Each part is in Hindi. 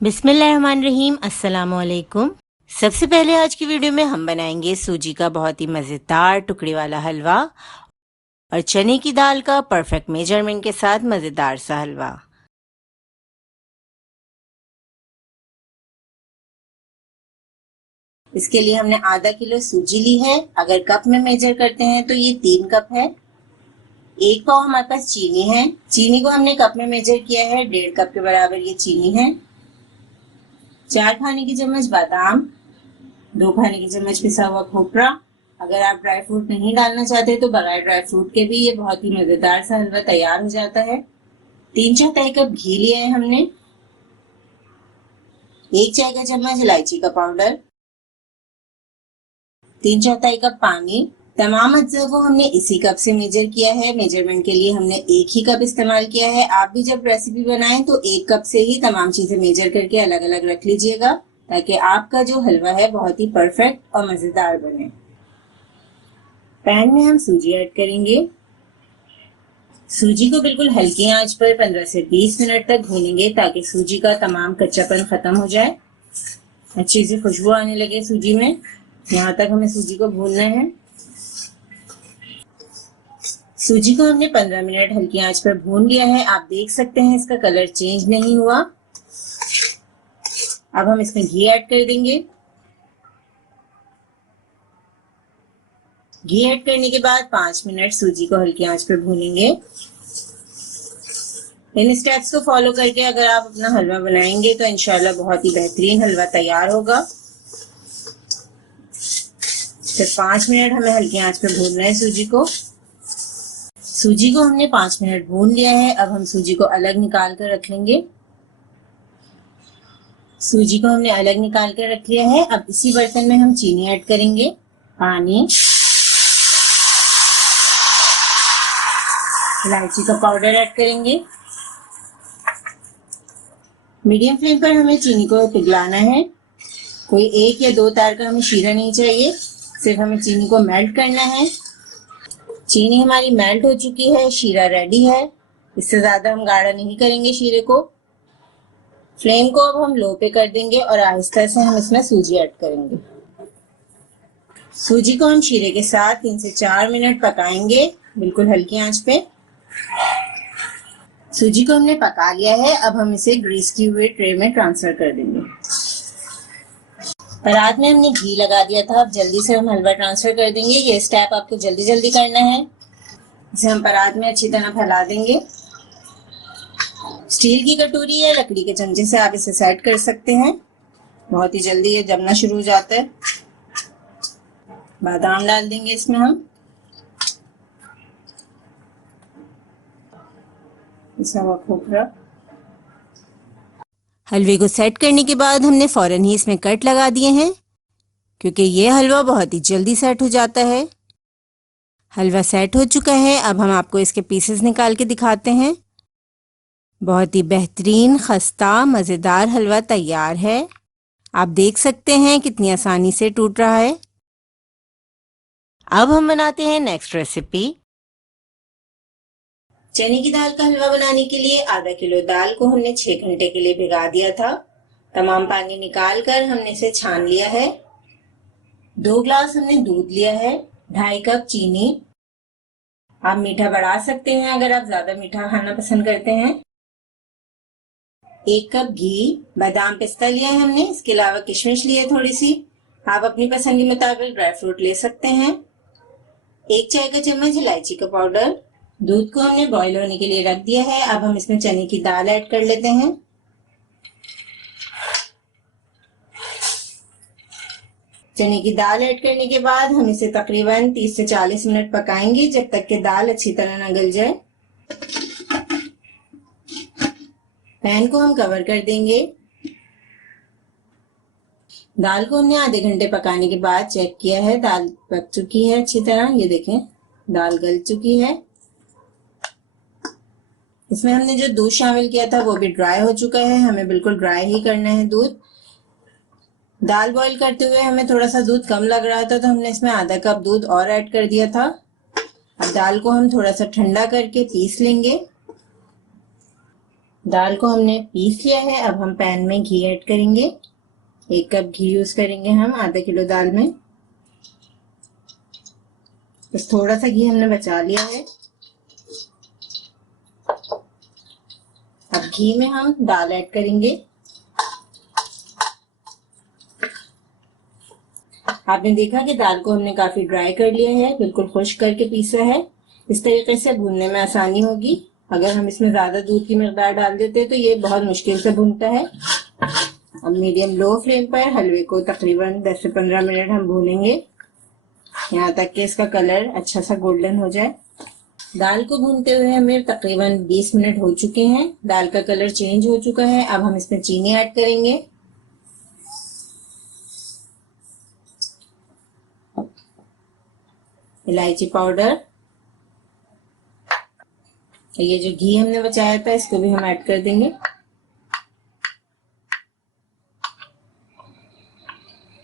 बिस्मिल्लाहिर्रहमानिर्रहीम। अस्सलाम वालेकुम। सबसे पहले आज की वीडियो में हम बनाएंगे सूजी का बहुत ही मज़ेदार टुकड़ी वाला हलवा और चने की दाल का परफेक्ट मेजरमेंट के साथ मज़ेदार सा हलवा। इसके लिए हमने आधा किलो सूजी ली है। अगर कप में मेजर करते हैं तो ये 3 कप है। 1 पाव हमारे पास चीनी है। चीनी को हमने कप में मेजर किया है, 1.5 कप के बराबर ये चीनी है। 4 खाने की चम्मच बादाम, 2 खाने की चम्मच पिसा हुआ खोपरा। अगर आप ड्राई फ्रूट नहीं डालना चाहते तो बगैर ड्राई फ्रूट के भी ये बहुत ही मजेदार सा हलवा तैयार हो जाता है। 3/4 कप घी लिया है हमने। 1 चाय का चम्मच इलायची का पाउडर, 3/4 कप पानी। तमाम अज्जा को हमने इसी कप से मेजर किया है। मेजरमेंट के लिए हमने 1 ही कप इस्तेमाल किया है। आप भी जब रेसिपी बनाएं तो 1 कप से ही तमाम चीजें मेजर करके अलग अलग रख लीजिएगा, ताकि आपका जो हलवा है बहुत ही परफेक्ट और मजेदार बने। पैन में हम सूजी ऐड करेंगे। सूजी को बिल्कुल हल्की आंच पर 15 से 20 मिनट तक भूनेंगे, ताकि सूजी का तमाम कच्चापन खत्म हो जाए, अच्छी सी खुशबू आने लगे सूजी में। यहाँ तक हमें सूजी को भूनना है। सूजी को हमने 15 मिनट हल्की आंच पर भून लिया है। आप देख सकते हैं इसका कलर चेंज नहीं हुआ। अब हम इसमें घी ऐड कर देंगे। घी ऐड करने के बाद 5 मिनट सूजी को हल्की आंच पर भूनेंगे। इन स्टेप्स को फॉलो करके अगर आप अपना हलवा बनाएंगे तो इंशाल्लाह बहुत ही बेहतरीन हलवा तैयार होगा। सिर्फ 5 मिनट हमें हल्की आंच पर भूनना है सूजी को। सूजी को हमने 5 मिनट भून लिया है। अब हम सूजी को अलग निकाल कर रख लेंगे। सूजी को हमने अलग निकाल कर रख लिया है। अब इसी बर्तन में हम चीनी ऐड करेंगे, पानी, इलायची का पाउडर ऐड करेंगे। मीडियम फ्लेम पर हमें चीनी को पिघलाना है। कोई 1 या 2 तार का हमें शीरा नहीं चाहिए, सिर्फ हमें चीनी को मेल्ट करना है। चीनी हमारी मेल्ट हो चुकी है, शीरा रेडी है। इससे ज्यादा हम गाढ़ा नहीं करेंगे शीरे को। फ्लेम को अब हम लो पे कर देंगे और आहिस्ता से हम इसमें सूजी ऐड करेंगे। सूजी को हम शीरे के साथ 3 से 4 मिनट पकाएंगे, बिल्कुल हल्की आंच पे। सूजी को हमने पका लिया है। अब हम इसे ग्रीस की हुए ट्रे में ट्रांसफर कर देंगे। परात में हमने घी लगा दिया था। अब जल्दी से हम हलवा ट्रांसफर कर देंगे। ये स्टेप आपको जल्दी जल्दी करना है। इसे हम परात में अच्छी तरह फैला देंगे। स्टील की कटोरी या लकड़ी के चमचे से आप इसे सेट कर सकते हैं। बहुत ही जल्दी ये जमना शुरू हो जाता है। बादाम डाल देंगे इसमें हम, पिसा हुआ खोपरा। हलवे को सेट करने के बाद हमने फौरन ही इसमें कट लगा दिए हैं, क्योंकि ये हलवा बहुत ही जल्दी सेट हो जाता है। हलवा सेट हो चुका है। अब हम आपको इसके पीसेस निकाल के दिखाते हैं। बहुत ही बेहतरीन खस्ता मज़ेदार हलवा तैयार है। आप देख सकते हैं कितनी आसानी से टूट रहा है। अब हम बनाते हैं नेक्स्ट रेसिपी। चने की दाल का हलवा बनाने के लिए आधा किलो दाल को हमने 6 घंटे के लिए भिगा दिया था। तमाम पानी निकाल कर हमने इसे छान लिया है। 2 ग्लास हमने दूध लिया है, 2.5 कप चीनी। आप मीठा बढ़ा सकते हैं अगर आप ज्यादा मीठा खाना पसंद करते हैं। 1 कप घी, बादाम पिस्ता लिया है हमने, इसके अलावा किशमिश ली है थोड़ी सी। आप अपनी पसंद के मुताबिक ड्राई फ्रूट ले सकते हैं। 1 चाय का चम्मच इलायची का पाउडर। दूध को हमने बॉईल होने के लिए रख दिया है। अब हम इसमें चने की दाल ऐड कर लेते हैं। चने की दाल ऐड करने के बाद हम इसे तकरीबन 30 से 40 मिनट पकाएंगे, जब तक कि दाल अच्छी तरह न गल जाए। पैन को हम कवर कर देंगे। दाल को हमने आधे घंटे पकाने के बाद चेक किया है, दाल पक चुकी है अच्छी तरह। ये देखें, दाल गल चुकी है। इसमें हमने जो दूध शामिल किया था वो भी ड्राई हो चुका है। हमें बिल्कुल ड्राई ही करना है दूध। दाल बॉईल करते हुए हमें थोड़ा सा दूध कम लग रहा था, तो हमने इसमें आधा कप दूध और ऐड कर दिया था। अब दाल को हम थोड़ा सा ठंडा करके पीस लेंगे। दाल को हमने पीस लिया है। अब हम पैन में घी ऐड करेंगे। 1 कप घी यूज करेंगे हम आधा किलो दाल में। बस थोड़ा सा घी हमने बचा लिया है। अब घी में हम दाल ऐड करेंगे। आपने देखा कि दाल को हमने काफी ड्राई कर लिया है, बिल्कुल खुश्क करके पीसा है। इस तरीके से भूनने में आसानी होगी। अगर हम इसमें ज्यादा दूध की मिकदार डाल देते तो ये बहुत मुश्किल से भूनता है। अब मीडियम लो फ्लेम पर हलवे को तकरीबन 10 से 15 मिनट हम भूनेंगे, यहाँ तक कि इसका कलर अच्छा सा गोल्डन हो जाए। दाल को भूनते हुए हमें तकरीबन 20 मिनट हो चुके हैं। दाल का कलर चेंज हो चुका है। अब हम इसमें चीनी ऐड करेंगे। इलायची पाउडर, ये जो घी हमने बचाया था इसको भी हम ऐड कर देंगे।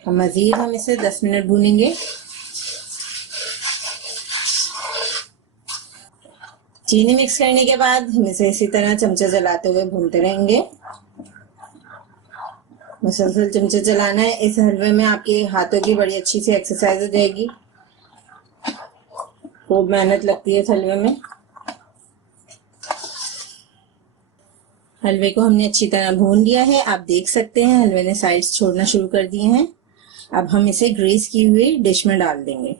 मजीद हम इसे 10 मिनट भूनेंगे। चीनी मिक्स करने के बाद हम इसे इसी तरह चमचा चलाते हुए भूनते रहेंगे। मुसलसल चमचा चलाना है। इस हलवे में आपके हाथों की बड़ी अच्छी सी एक्सरसाइज हो जाएगी। खूब मेहनत लगती है इस हलवे में। हलवे को हमने अच्छी तरह भून लिया है। आप देख सकते हैं हलवे ने साइड्स छोड़ना शुरू कर दिए हैं। अब हम इसे ग्रीस की हुई डिश में डाल देंगे।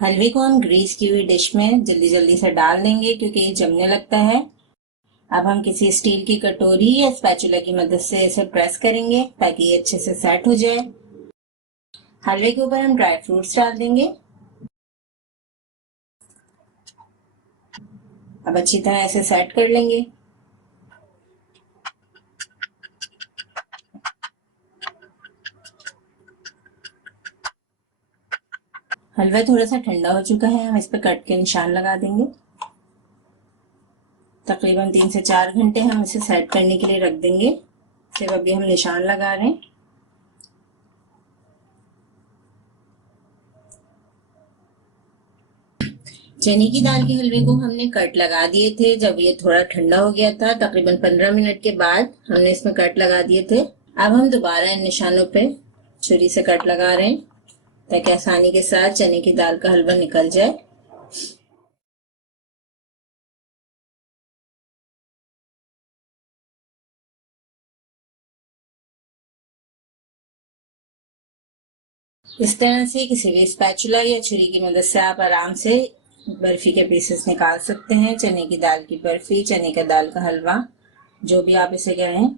हलवे को हम ग्रीस की हुई डिश में जल्दी जल्दी से डाल देंगे क्योंकि ये जमने लगता है। अब हम किसी स्टील की कटोरी या स्पैचुला की मदद से इसे प्रेस करेंगे ताकि ये अच्छे से सेट हो जाए। हलवे के ऊपर हम ड्राई फ्रूट्स डाल देंगे। अब अच्छी तरह इसे सेट कर लेंगे। हलवा थोड़ा सा ठंडा हो चुका है। हम इस पर कट के निशान लगा देंगे। तकरीबन 3 से 4 घंटे हम इसे सेट करने के लिए रख देंगे। सिर्फ अभी हम निशान लगा रहे हैं। चने की दाल के हलवे को हमने कट लगा दिए थे जब ये थोड़ा ठंडा हो गया था। तकरीबन 15 मिनट के बाद हमने इसमें कट लगा दिए थे। अब हम दोबारा इन निशानों पे छुरी से कट लगा रहे हैं ताकि आसानी के साथ चने की दाल का हलवा निकल जाए। इस तरह से किसी भी स्पैचुला या छुरी की मदद से आप आराम से बर्फी के पीसेस निकाल सकते हैं। चने की दाल की बर्फी, चने की दाल का हलवा, जो भी आप इसे कहें।